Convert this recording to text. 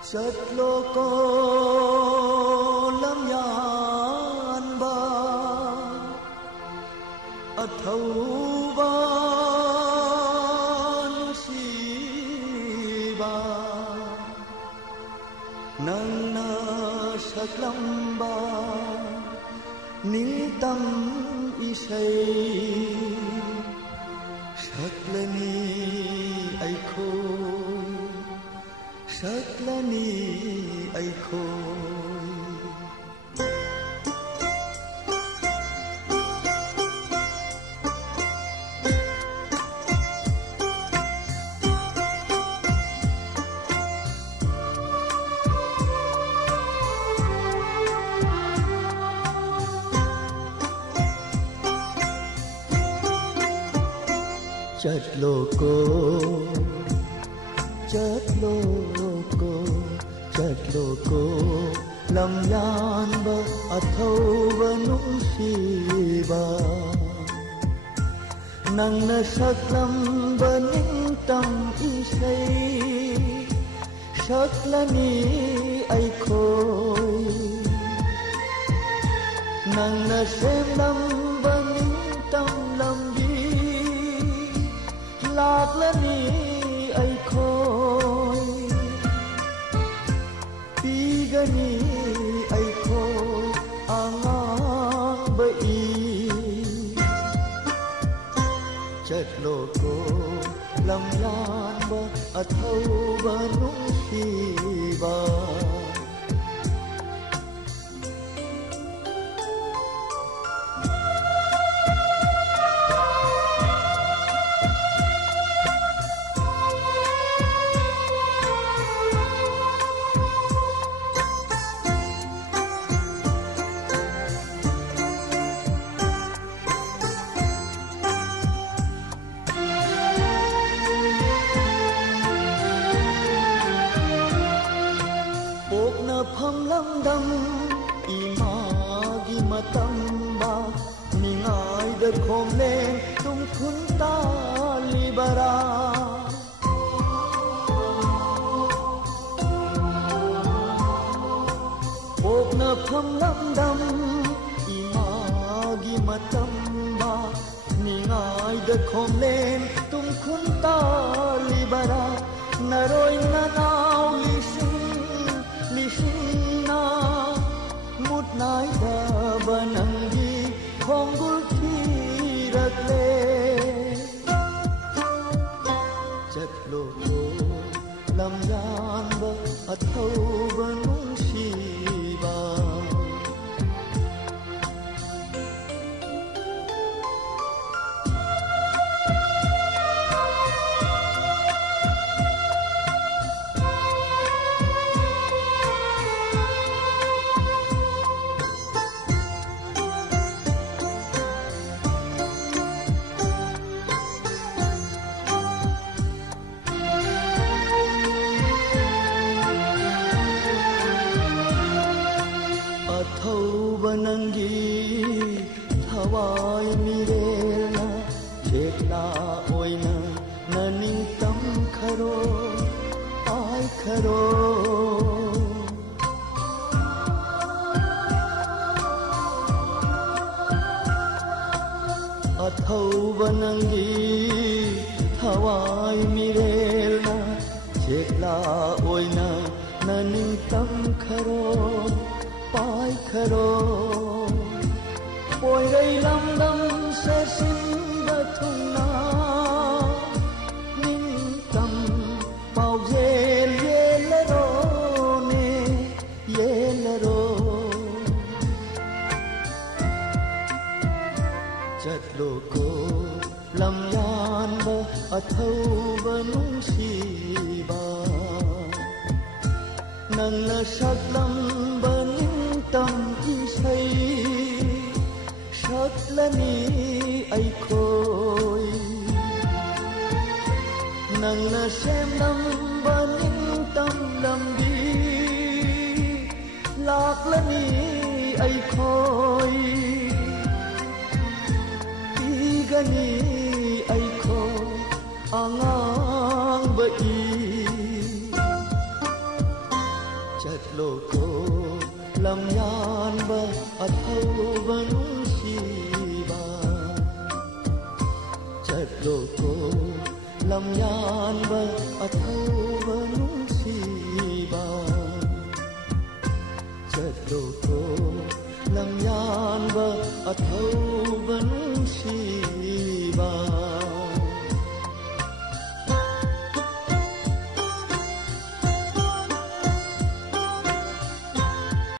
Sat loko lam yan ba athau ban si ba nang na saklam ba ning tam isay saklani ay khôi saklani ay khôi chợt loko chợt loko chợt loko lam yan ba athau ba nung si ba nang na saklam ba ning tam isay saklani ay khôi nang na sem lam ba ning tam lam lạc lani ay khôi pigani ay khôi angang bai chợt loko lam yan ba athau ba nung si ba pham lam dam imagi matam ba ningai de khom le tum khun ta libara ok na pham lam dam imagi matam ba ningai de khom le tum khun ta libara naroi na nau Lishina mut nai da banangi khongul thirakle chat loko lam yan ba athau ba nung si ba banangi thawai mirena chekla oina naning tam kharo ai kharo athau banangi thawai mirena chekla oina naning tam kharo pai kharo poi rai lam dam se sin ba thung na ning tam pau ye la ro ne ye la ro chat loko lam yan ba athau ba nung si ba nang na saklam ba tâm isay saklani ay khôi nang na sem lam ba ning tam lam di lạc lani ay khôi pigani ay khôi angang bai ko lam yan ba at hauba nung siba chatlo ko lam yan ba at hauba nung siba chatlo ko lam yan ba at hauba nung siba